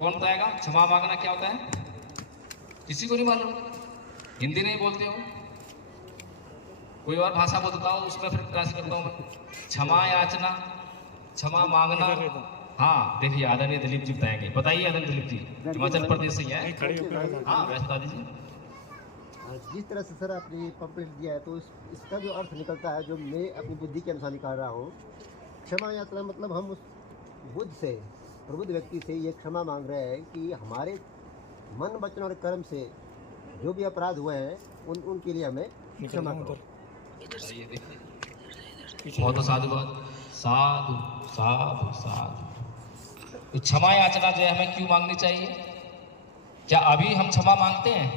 कौन बताएगा क्षमा मांगना क्या होता है? किसी को नहीं मालूम? हिंदी नहीं बोलते हो, कोई और भाषा बोलता हो, उसमें फिर ट्रांसलेट करता हूँ मैं। क्षमा याचना, क्षमा मांगना। हाँ देखिए आदरणीय दिलीप जी बताएंगे। बताइए आदरणीय दिलीप जी, हिमाचल प्रदेश से ही है। हाँ वैसे बता दीजिए। जिस तरह से सर आपने ये पंपलेट दिया है, तो इसका जो अर्थ निकलता है, जो मैं अपनी बुद्धि के अनुसार निकाल रहा हूँ, क्षमा यात्रा मतलब हम उस बुद्ध से, प्रबुद्ध व्यक्ति से ये क्षमा मांग रहे हैं कि हमारे मन, वचन और कर्म से जो भी अपराध हुए हैं उनके लिए हमें क्षमा करो। बहुत साधुवाद, साधु साधु साधु। तो क्षमा याचना जो है हमें क्यों मांगनी चाहिए? क्या अभी हम क्षमा मांगते हैं?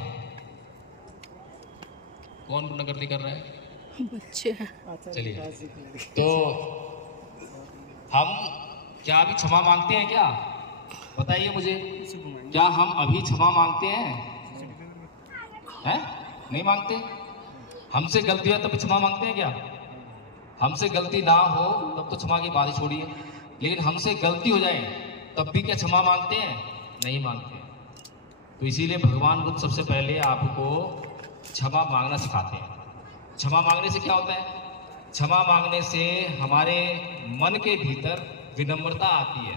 कौन गुंडागर्दी कर रहा है? बच्चे। चलिए, तो हम क्या अभी क्षमा मांगते हैं क्या? बताइए मुझे, क्या हम अभी क्षमा मांगते हैं? नहीं मांगते। हमसे गलती है तब क्षमा मांगते हैं क्या? हमसे गलती ना हो तब तो क्षमा की बात ही छोड़िए, लेकिन हमसे गलती हो जाए तब भी क्या क्षमा मांगते हैं? नहीं मांगते। तो इसीलिए भगवान बुद्ध सबसे पहले आपको क्षमा मांगना सिखाते हैं। क्षमा मांगने से क्या होता है? क्षमा मांगने से हमारे मन के भीतर विनम्रता आती है।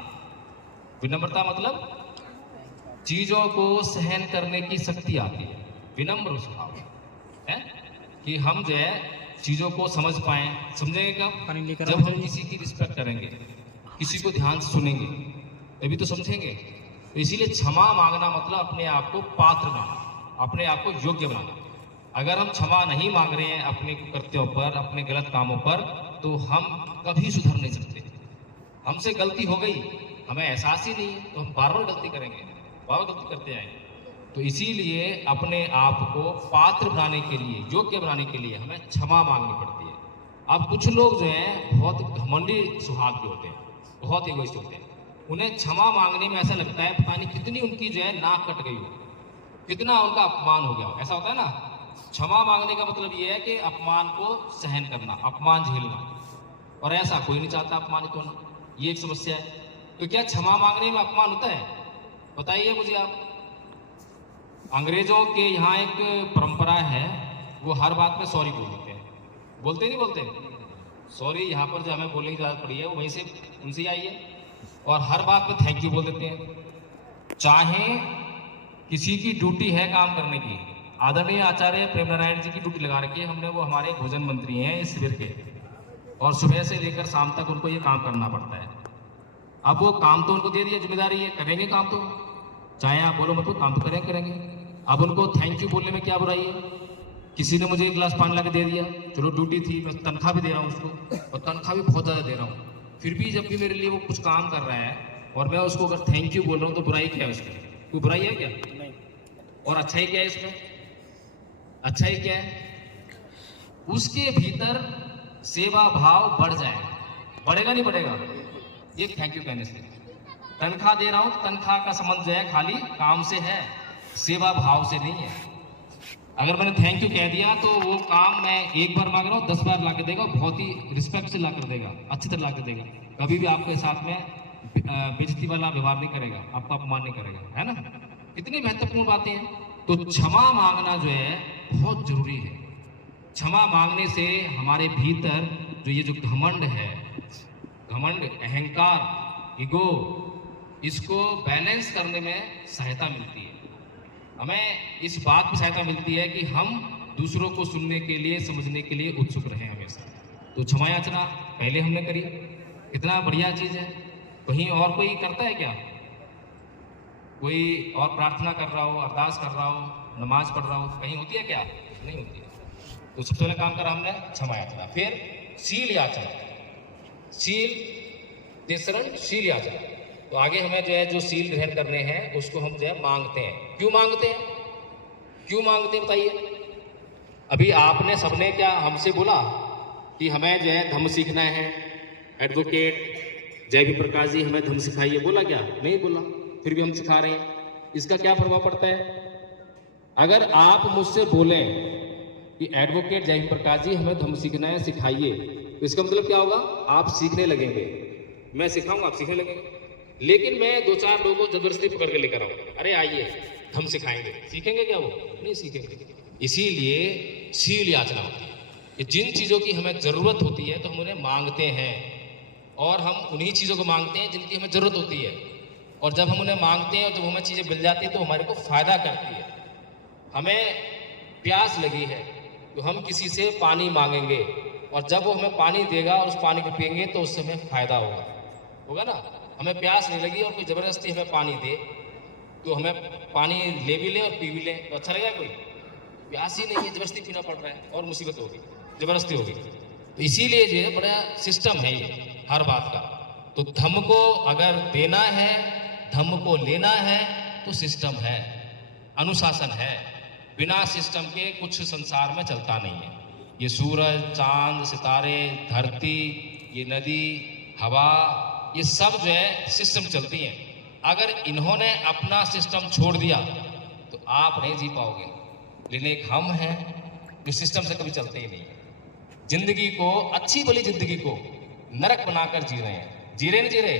विनम्रता मतलब चीजों को सहन करने की शक्ति आती है। विनम्र स्वभाव है कि हम जो है चीजों को समझ पाए। समझेंगे कब? जब हम किसी की रिस्पेक्ट करेंगे, किसी को ध्यान से सुनेंगे, तभी तो समझेंगे। तो इसीलिए क्षमा मांगना मतलब अपने आप को पात्र बनाना, अपने आप को योग्य बनाना। अगर हम क्षमा नहीं मांग रहे हैं अपने कृत्यों पर, अपने गलत कामों पर, तो हम कभी सुधर नहीं सकते। हमसे गलती हो गई, हमें एहसास ही नहीं है, तो हम बार बार गलती करेंगे, बार बार गलती करते आएंगे। तो इसीलिए अपने आप को पात्र बनाने के लिए, योग्य बनाने के लिए हमें क्षमा मांगनी पड़ती है। अब कुछ लोग जो हैं बहुत घमंडी स्वभाव के होते हैं, बहुत इगोइस्ट होते हैं। उन्हें क्षमा मांगने में ऐसा लगता है पता नहीं कितनी उनकी जो है नाक कट गई हो, कितना उनका अपमान हो गया हो। ऐसा होता है ना। क्षमा मांगने का मतलब ये है कि अपमान को सहन करना, अपमान झेलना, और ऐसा कोई नहीं चाहता अपमानित होना। ये एक समस्या है। तो क्या क्षमा मांगने में अपमान होता है? बताइए मुझे आप। अंग्रेजों के यहाँ एक परंपरा है, वो हर बात में सॉरी बोल देते हैं। बोलते नहीं बोलते? सॉरी यहाँ पर जो हमें बोलने की जरूरत पड़ी है वो वहीं से उनसे ही आई है। और हर बात में थैंक यू बोल देते हैं। चाहे किसी की ड्यूटी है काम करने की, आदरणीय आचार्य प्रेम नारायण जी की ड्यूटी लगा रखी है हमने, वो हमारे भोजन मंत्री हैं इस शिविर के, और सुबह से लेकर शाम तक उनको ये काम करना पड़ता है। अब वो काम तो उनको दे दिया, जिम्मेदारी है, करेंगे काम तो, चाहे आप बोलो मत, काम तो करेंगे। अब उनको थैंक यू बोलने में क्या बुराई है? किसी ने मुझे एक गिलास पानी ला के दे दिया, चलो ड्यूटी थी, मैं तनख्वाह भी दे रहा हूँ उसको, और तनख्वाह भी बहुत ज़्यादा दे रहा हूँ, फिर भी जब भी मेरे लिए वो कुछ काम कर रहा है और मैं उसको अगर थैंक यू बोल रहा हूँ तो बुराई क्या है उसमें? कोई बुराई है क्या? नहीं। और अच्छाई क्या है इसमें? अच्छाई क्या है? उसके भीतर सेवा भाव बढ़ जाए। बढ़ेगा नहीं बढ़ेगा? ये थैंक यू कहने से। तनख्वाह दे रहा हूं, तनख्वाह का संबंध जो है खाली काम से है, सेवा भाव से नहीं है। अगर मैंने थैंक यू कह दिया तो वो काम मैं एक बार मांग रहा हूँ 10 बार ला के देगा, बहुत ही रिस्पेक्ट से ला कर देगा, अच्छी तरह ला कर देगा। कभी भी आपके साथ में बेइज्जती वाला व्यवहार नहीं करेगा, आपका अपमान नहीं करेगा, है ना। कितनी महत्वपूर्ण बातें हैं। तो क्षमा मांगना जो है बहुत जरूरी है। क्षमा मांगने से हमारे भीतर जो ये जो घमंड है, घमंड, अहंकार, ईगो, इसको बैलेंस करने में सहायता मिलती है। हमें इस बात की सहायता मिलती है कि हम दूसरों को सुनने के लिए, समझने के लिए उत्सुक रहें हमेशा। तो क्षमा याचना पहले हमने करी, कितना बढ़िया चीज़ है। कहीं और कोई करता है क्या? कोई और प्रार्थना कर रहा हो, अरदास कर रहा हो, नमाज पढ़ रहा हो, कहीं होती है क्या? नहीं होती है। तो सबसे पहले काम करा हमने क्षमा याचना, फिर शील याचना, शील तिसरण शील याचना। तो आगे हमें जो है जो शील ग्रहण करने हैं उसको हम जो है मांगते हैं। क्यों मांगते हैं? क्यों मांगते हैं बताइए। अभी आपने सबने क्या हमसे बोला कि हमें जो है धम्म सीखना है, एडवोकेट जय भी प्रकाश जी हमें धम्म सिखाइए, बोला क्या? नहीं बोला, फिर भी हम सिखा रहे हैं। इसका क्या प्रभाव पड़ता है? अगर आप मुझसे बोलें कि एडवोकेट जय भी प्रकाश जी हमें धम्म सीखना है, सिखाइए, तो इसका मतलब क्या होगा? आप सीखने लगेंगे। मैं सिखाऊंगा, आप सीखने लगेंगे। लेकिन मैं 2-4 लोगों को जबरदस्ती पकड़ के लेकर आऊँ, अरे आइए हम सिखाएंगे, सीखेंगे क्या? वो नहीं सीखेंगे। इसीलिए शील याचना होती है कि जिन चीज़ों की हमें ज़रूरत होती है तो हम उन्हें मांगते हैं, और हम उन्हीं चीज़ों को मांगते हैं जिनकी हमें ज़रूरत होती है। और जब हम उन्हें मांगते हैं और जब हमें चीज़ें मिल जाती हैं तो हमारे को फ़ायदा करती है। हमें प्यास लगी है तो हम किसी से पानी मांगेंगे, और जब वो हमें पानी देगा और उस पानी को पिएंगे तो उससे हमें फ़ायदा होगा ना। हमें प्यास नहीं लगी और कोई ज़बरदस्ती हमें पानी दे तो हमें पानी ले भी ले और पी भी ले तो अच्छा लगेगा? कोई प्यास ही नहीं है, ज़बरदस्ती पीना पड़ रहा है और मुसीबत होगी, ज़बरदस्ती होगी। तो इसीलिए जो है बड़ा सिस्टम है ये हर बात का। तो धम्म को अगर देना है, धम्म को लेना है तो सिस्टम है, अनुशासन है। बिना सिस्टम के कुछ संसार में चलता नहीं है। ये सूरज, चांद, सितारे, धरती, ये नदी, हवा, ये सब जो है सिस्टम चलती हैं। अगर इन्होंने अपना सिस्टम छोड़ दिया तो आप नहीं जी पाओगे। लेकिन एक हम हैं जो सिस्टम से कभी चलते ही नहीं है। जिंदगी को, अच्छी भली जिंदगी को नरक बनाकर जी रहे हैं। जी रहे नहीं जी रहे?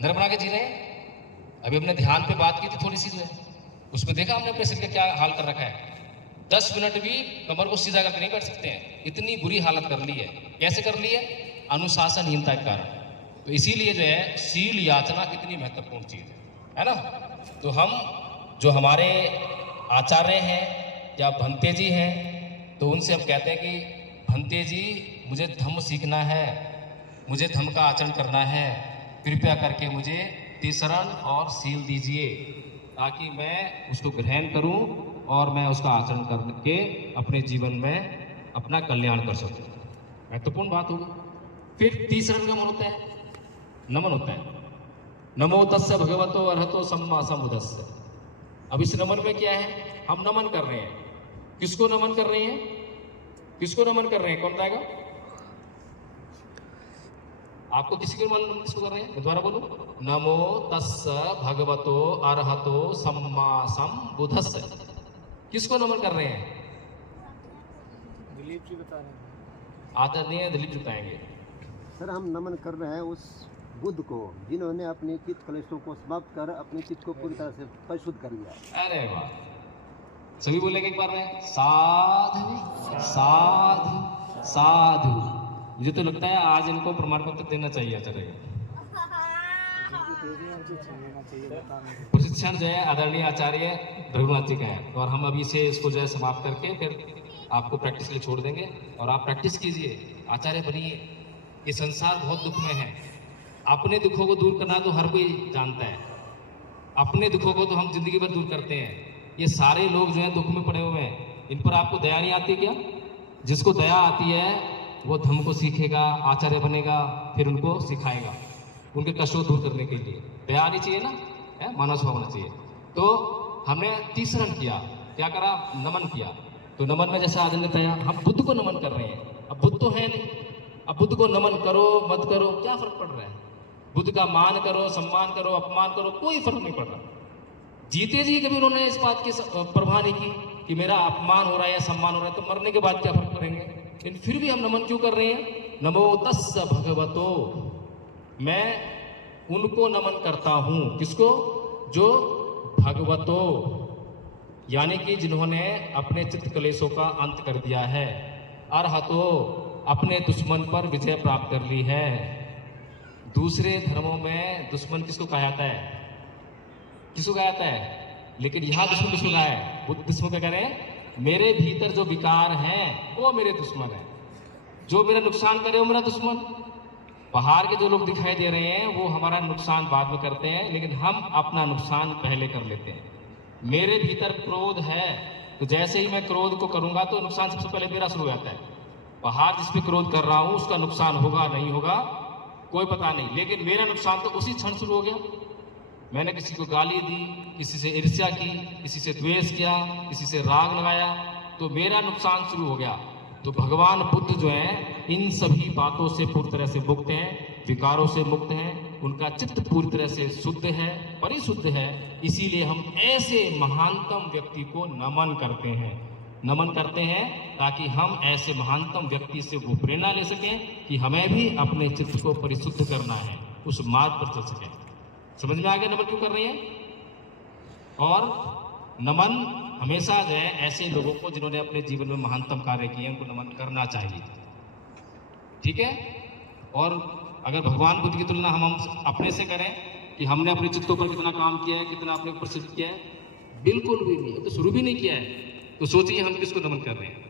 नरक बना के जी रहे हैं। अभी हमने ध्यान पे बात की थी थोड़ी सी, जो है उसमें देखा हमने अपने शरीर का क्या हाल कर रखा है। 10 मिनट भी कमर को सीधा करके नहीं बैठ सकते हैं, इतनी बुरी हालत कर ली है। कैसे कर ली है? अनुशासनहीनता के कारण। तो इसीलिए जो है शील याचना कितनी महत्वपूर्ण चीज है ना। तो हम जो हमारे आचार्य हैं या भंते जी हैं, तो उनसे हम कहते हैं कि भंते जी मुझे धम्म सीखना है, मुझे धम्म का आचरण करना है, कृपया करके मुझे तिसरण और शील दीजिए ताकि मैं उसको ग्रहण करूं और मैं उसका आचरण करके अपने जीवन में अपना कल्याण कर सकूं। महत्वपूर्ण बात होगी। फिर तीसरण का मन होता है, नमन होता है। नमो तस्य भगवतो अरहतो सम्मा सम्बुद्धस्स। अब इस नमन में क्या है? हम नमन कर रहे हैं। किसको नमन कर रहे हैं? किसको नमन कर रहे हैं? कौन बताएगा? आपको किसी को नमन किसको कर रहे हैं? दोबारा बोलो। नमो तस्य भगवतो अरहतो सम्मा सम्बुद्धस्स। किसको नमन कर रहे हैं? दिलीप जी बता रहे हैं। आदरणीय दिलीप जी बताएंगे। सर हम नमन कर रहे हैं उस बुद्ध को जिन्होंने अपने चित्त कलेशों को समाप्त कर अपने चित्त को पूरी तरह से परिशुद्ध कर लिया। अरे वाह, सभी बोलेंगे एक बार में, साधु साधु साधु। मुझे तो लगता है आज इनको प्रमाण पत्र देना चाहिए आचार्य। प्रशिक्षण जो है आदरणीय आचार्य रघुनाथ जी का है, और हम अभी से इसको जो है समाप्त करके फिर आपको प्रैक्टिस के लिए छोड़ देंगे और आप प्रैक्टिस कीजिए, आचार्य बनिए। ये संसार बहुत दुख में है। अपने दुखों को दूर करना तो हर कोई जानता है, अपने दुखों को तो हम जिंदगी भर दूर करते हैं। ये सारे लोग जो है दुख में पड़े हुए हैं, इन पर आपको दया नहीं आती क्या? जिसको दया आती है वो धम्म को सीखेगा, आचार्य बनेगा, फिर उनको सिखाएगा उनके कष्टों को दूर करने के लिए। दया आनी चाहिए ना, मानव स्वभाव होना चाहिए। तो हमने तीसरण किया, क्या करा? नमन किया। तो नमन में जैसा आदमी ने बताया, हम बुद्ध को नमन कर रहे हैं। अब बुद्ध तो है नहीं, अब बुद्ध को नमन करो मत करो क्या फर्क पड़ रहा है? बुद्ध का मान करो, सम्मान करो, अपमान करो, कोई फर्क नहीं पड़ रहा। जीते जी कभी उन्होंने इस बात की परवाह नहीं की कि मेरा अपमान हो रहा है या सम्मान हो रहा है, तो मरने के बाद क्या फर्क पड़ेंगे? लेकिन फिर भी हम नमन क्यों कर रहे हैं? नमो तस्य भगवतो। मैं उनको नमन करता हूं। किसको? जो भगवतो, यानी कि जिन्होंने अपने चित्त कलेशों का अंत कर दिया है। अरहतो, अपने दुश्मन पर विजय प्राप्त कर ली है। दूसरे धर्मों में दुश्मन किसको कहा जाता है? किसको कहा जाता है? लेकिन यहाँ दुश्मन किसको कहा है? बुद्ध दुश्मन क्या कह रहे हैं? मेरे भीतर जो विकार हैं वो मेरे दुश्मन है, जो मेरा नुकसान करे वो मेरा दुश्मन। बाहर के जो लोग दिखाई दे रहे हैं वो हमारा नुकसान बाद में करते हैं, लेकिन हम अपना नुकसान पहले कर लेते हैं। मेरे भीतर क्रोध है, तो जैसे ही मैं क्रोध को करूंगा तो नुकसान सबसे पहले मेरा शुरू हो जाता है। बाहर जिस पे क्रोध कर रहा हूं उसका नुकसान होगा नहीं होगा कोई पता नहीं, लेकिन मेरा नुकसान तो उसी क्षण शुरू हो गया। मैंने किसी को गाली दी, किसी से ईर्ष्या की, किसी से द्वेष किया, किसी से राग लगाया, तो मेरा नुकसान शुरू हो गया। तो भगवान बुद्ध जो है इन सभी बातों से पूरी तरह से मुक्त हैं, विकारों से मुक्त हैं, उनका चित्त पूरी तरह से शुद्ध है, परिशुद्ध है। इसीलिए हम ऐसे महानतम व्यक्ति को नमन करते हैं, नमन करते हैं ताकि हम ऐसे महानतम व्यक्ति से वो प्रेरणा ले सकें कि हमें भी अपने चित्त को परिशुद्ध करना है, उस मार्ग पर चल सकें। समझ में आ गया नमन क्यों कर रही है? और नमन हमेशा जो है ऐसे लोगों को जिन्होंने अपने जीवन में महानतम कार्य किए उनको नमन करना चाहिए, ठीक है। और अगर भगवान बुद्ध की तुलना हम अपने से करें कि हमने अपने चित्तों पर कितना काम किया है, कितना अपने ऊपर सिद्ध किया है, बिल्कुल भी नहीं, तो शुरू भी नहीं किया है, तो सोचिए हम किसको नमन कर रहे हैं?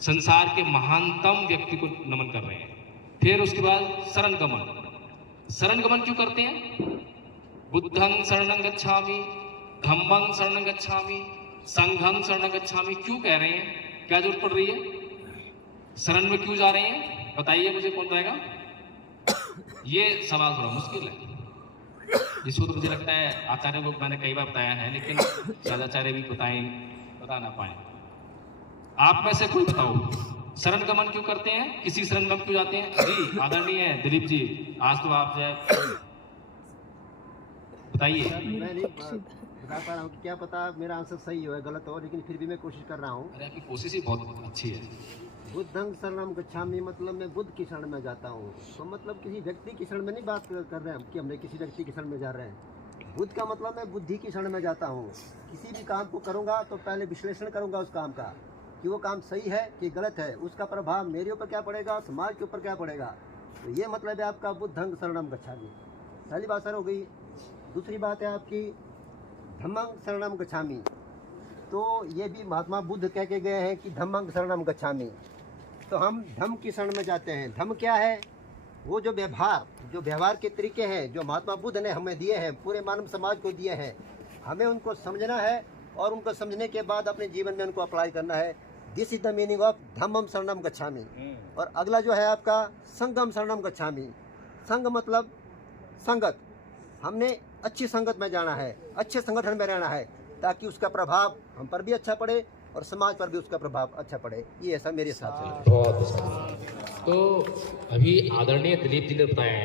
संसार के महानतम व्यक्ति को नमन कर रहे हैं। फिर उसके बाद शरण गमन। शरण गमन क्यों करते हैं? बुद्धं शरणं गच्छामि, धम्मं शरणं गच्छामि, संघं शरणं गच्छामि क्यों कह रहे हैं? क्या जरूरत पड़ रही है? शरण में क्यों जा रहे हैं? बताइए मुझे, कौन रहेगा? ये सवाल थोड़ा मुश्किल है, जिसको तो मुझे लगता है आचार्य लोग मैंने कई बार बताया है, लेकिन शायद आचार्य भी बता ना पाए। आप में से कोई बताओ, शरण गमन क्यों करते हैं? किसी शरण गमन क्यों जाते हैं? जी आदरणीय दिलीप जी, आज तो आप जो है बताइए। मैं नहीं बता पा रहा हूँ कि क्या पता मेरा आंसर सही हो या गलत हो, लेकिन फिर भी मैं कोशिश कर रहा हूँ। अरे आपकी कोशिश ही बहुत अच्छी है। बुद्धं शरणं गच्छामि मतलब मैं बुद्ध की शरण में जाता हूँ, तो मतलब किसी व्यक्ति की शरण में नहीं बात कर रहे हैं कि हमने किसी व्यक्ति की शरण में जा रहे हैं। बुद्ध का मतलब मैं बुद्धि की शरण में जाता हूँ। किसी भी काम को करूँगा तो पहले विश्लेषण करूँगा उस काम का कि वो काम सही है कि गलत है, उसका प्रभाव मेरे ऊपर क्या पड़ेगा, समाज के ऊपर क्या पड़ेगा। तो ये मतलब है आपका बुद्धं शरणं गच्छामि, पहली बात सर हो गई। दूसरी बात है आपकी धम्मं शरणं गच्छामि, तो ये भी महात्मा बुद्ध कह के गए हैं कि धम्मं शरणं गच्छामि, तो हम धम्म की शरण में जाते हैं। धम्म क्या है? वो जो व्यवहार के तरीके हैं जो महात्मा बुद्ध ने हमें दिए हैं, पूरे मानव समाज को दिए हैं, हमें उनको समझना है और उनको समझने के बाद अपने जीवन में उनको अप्लाई करना है। This is the meaning of धम्मं शरणं गच्छामि। और अगला जो है आपका संघं शरणं गच्छामि। संघ मतलब संगत, हमने अच्छी संगत में जाना है, अच्छे संगठन में रहना है, ताकि उसका प्रभाव हम पर भी अच्छा पड़े और समाज पर भी उसका प्रभाव अच्छा पड़े। ये ऐसा मेरे हिसाब से। बहुत अच्छा। तो अभी आदरणीय दिलीप जी ने बताया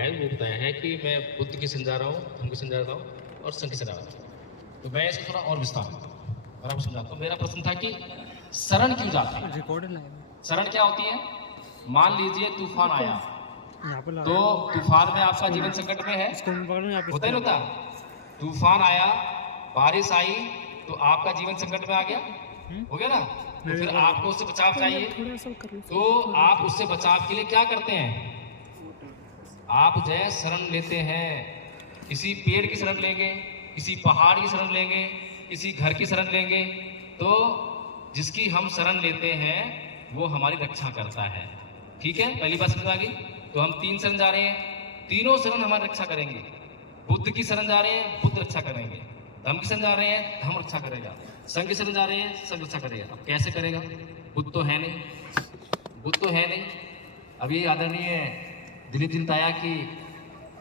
है कि मैं बुद्ध की शरण जा रहा हूँ, धम्म की शरण जा रहा हूँ और संघ की शरण जा रहा हूँ। तो मैं इसे थोड़ा और विस्तार और आपको समझाता हूँ। मेरा प्रश्न था कि शरण क्यों जाते हैं? शरण क्या होती है? मान लीजिए तूफान आया, तो तूफान में आपका जीवन संकट में है, होता ही होता। तूफान आया, बारिश आई, तो आपका जीवन संकट में आ गया, हो गया ना। तो फिर आपको उससे बचाव चाहिए, तो आप उससे बचाव के लिए क्या करते हैं? आप जो है शरण लेते हैं। किसी पेड़ की शरण लेंगे, किसी पहाड़ की शरण लेंगे, किसी घर की शरण लेंगे। तो जिसकी हम शरण लेते हैं वो हमारी रक्षा करता है, ठीक है। पहली बात समझ आ गई। तो हम 3 शरण जा रहे हैं, तीनों शरण हमारी रक्षा करेंगे। बुद्ध की शरण जा रहे हैं, बुद्ध रक्षा करेंगे। धम्म की शरण जा रहे हैं, धम्म रक्षा करेगा। संघ की शरण जा रहे हैं, संघ रक्षा करेगा। अब कैसे करेगा? बुद्ध तो है नहीं, बुद्ध तो है नहीं। अभी आदरणीय दिलीप जी ने बताया कि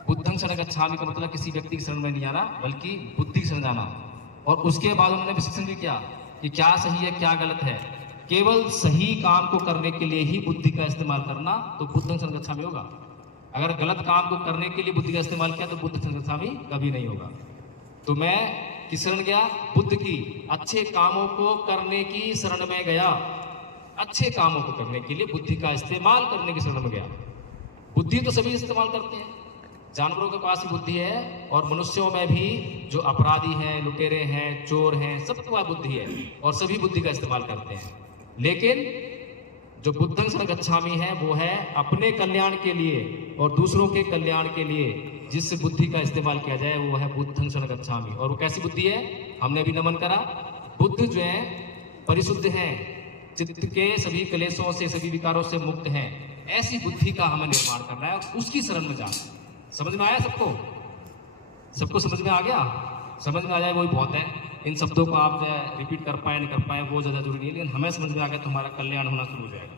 बुद्धं शरणं गच्छामि का मतलब किसी व्यक्ति की शरण में नहीं आना, बल्कि बुद्धि की शरण जाना। और उसके बाद उन्होंने विश्लेषण भी किया कि क्या सही है क्या गलत है। केवल सही काम को करने के लिए ही बुद्धि का इस्तेमाल करना, तो बुद्धं शरणं गच्छामि होगा। अगर गलत काम को करने के लिए बुद्धि का इस्तेमाल किया तो बुद्धं शरणं गच्छामि कभी नहीं होगा। तो मैं किस शरण गया? बुद्ध की। अच्छे कामों को करने की शरण में गया, अच्छे कामों को करने के लिए बुद्धि का इस्तेमाल करने की शरण में गया। बुद्धि तो सभी इस्तेमाल करते हैं, जानवरों के पास ही बुद्धि है, और मनुष्यों में भी जो अपराधी हैं, लुटेरे हैं, चोर हैं, सबके पास बुद्धि है और सभी बुद्धि का इस्तेमाल करते हैं। लेकिन जो बुद्धं शरणं गच्छामि है वो है अपने कल्याण के लिए और दूसरों के कल्याण के लिए जिस बुद्धि का इस्तेमाल किया जाए वो है बुद्धं शरणं गच्छामि। और वो कैसी बुद्धि है? हमने भी नमन करा। बुद्ध जो है परिशुद्ध हैं, चित्त के सभी क्लेशों से, सभी विकारों से मुक्त हैं। ऐसी बुद्धि का हमें निर्माण करना है और उसकी शरण में जाना है। समझ में आया सबको? सबको समझ में आ गया? समझ में आ जाए वही बहुत है। इन शब्दों को आप रिपीट कर पाए नहीं कर पाए वो ज़्यादा जरूरी नहीं है, लेकिन हमें समझ में आ गया तो हमारा कल्याण होना शुरू हो जाएगा।